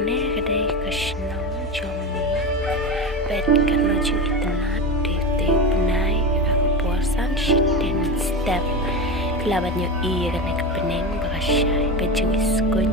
Kene kadai kashnam jomi bed karno jing tynnad te punai aku puasan shiten step kelaban yo i kene kepeneng bakasyai bejeng iskun